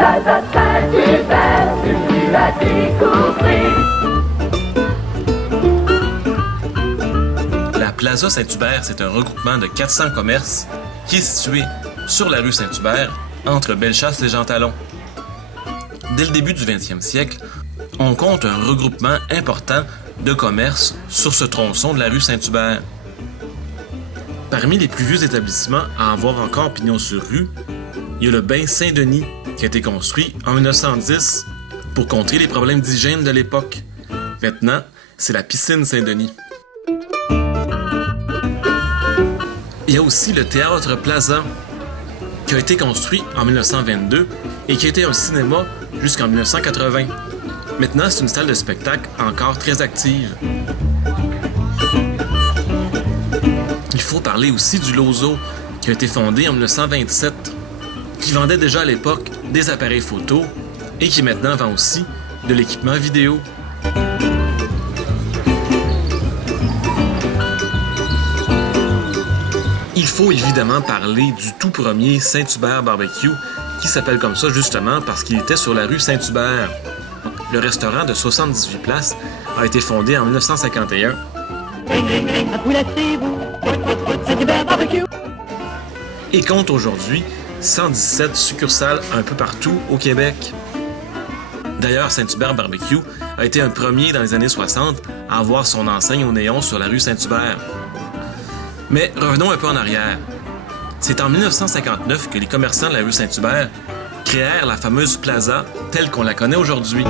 Plaza Saint-Hubert, une vue à découvrir. La Plaza Saint-Hubert, c'est un regroupement de 400 commerces qui est situé sur la rue Saint-Hubert, entre Bellechasse et Jean Talon. Dès le début du 20e siècle, on compte un regroupement important de commerces sur ce tronçon de la rue Saint-Hubert. Parmi les plus vieux établissements à avoir encore pignon sur rue, il y a le bain Saint-Denis qui a été construit en 1910 pour contrer les problèmes d'hygiène de l'époque. Maintenant, c'est la piscine Saint-Denis. Il y a aussi le Théâtre Plaza qui a été construit en 1922 et qui a été un cinéma jusqu'en 1980. Maintenant, c'est une salle de spectacle encore très active. Il faut parler aussi du Lozo, qui a été fondé en 1927, qui vendait déjà à l'époque des appareils photo et qui maintenant vend aussi de l'équipement vidéo. Il faut évidemment parler du tout premier Saint-Hubert Barbecue, qui s'appelle comme ça justement parce qu'il était sur la rue Saint-Hubert. Le restaurant de 78 places a été fondé en 1951. Et compte aujourd'hui 117 succursales un peu partout au Québec. D'ailleurs, Saint-Hubert Barbecue a été un premier dans les années 60 à avoir son enseigne au néon sur la rue Saint-Hubert. Mais revenons un peu en arrière. C'est en 1959 que les commerçants de la rue Saint-Hubert créèrent la fameuse plaza telle qu'on la connaît aujourd'hui.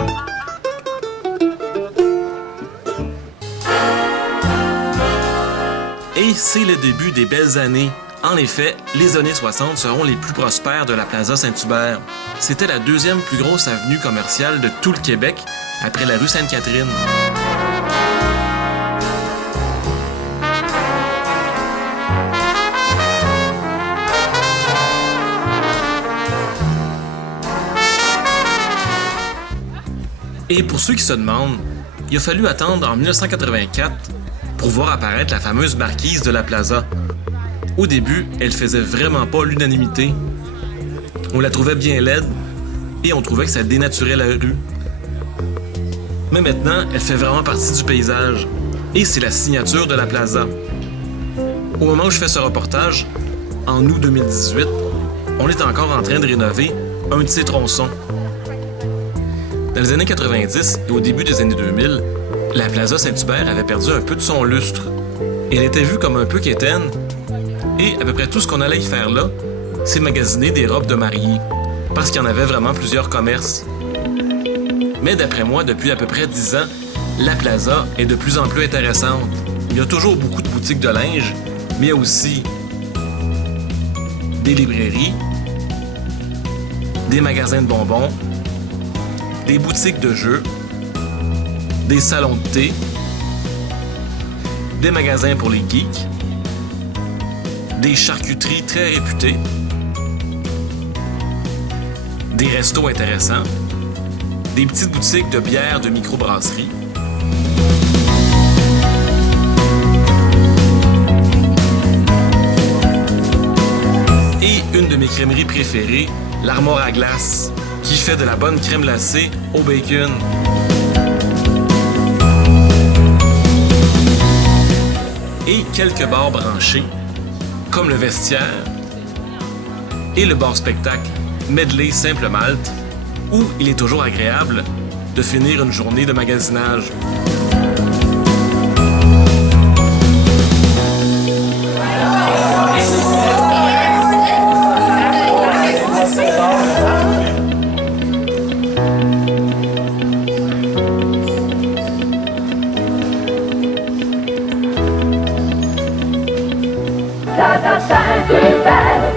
Et c'est le début des belles années. En effet, les années 60 seront les plus prospères de la Plaza Saint-Hubert. C'était la deuxième plus grosse avenue commerciale de tout le Québec, après la rue Sainte-Catherine. Et pour ceux qui se demandent, il a fallu attendre en 1984 pour voir apparaître la fameuse marquise de la Plaza. Au début, elle faisait vraiment pas l'unanimité. On la trouvait bien laide et on trouvait que ça dénaturait la rue. Mais maintenant, elle fait vraiment partie du paysage et c'est la signature de la Plaza. Au moment où je fais ce reportage, en août 2018, on est encore en train de rénover un de ces tronçons. Dans les années 90 et au début des années 2000, la Plaza Saint-Hubert avait perdu un peu de son lustre. Elle était vue comme un peu quétaine et à peu près tout ce qu'on allait y faire là, c'est magasiner des robes de mariée, parce qu'il y en avait vraiment plusieurs commerces. Mais d'après moi, depuis à peu près 10 ans, la Plaza est de plus en plus intéressante. Il y a toujours beaucoup de boutiques de linge, mais il y a aussi des librairies, des magasins de bonbons, des boutiques de jeux, des salons de thé, des magasins pour les geeks, des charcuteries très réputées, des restos intéressants, des petites boutiques de bières de microbrasserie, et une de mes crèmeries préférées, l'Armoire à glace, qui fait de la bonne crème glacée au bacon. Et quelques bars branchés, comme le Vestiaire et le bar spectacle Medley Simple Malte, où il est toujours agréable de finir une journée de magasinage. Plaza Saint-Hubert,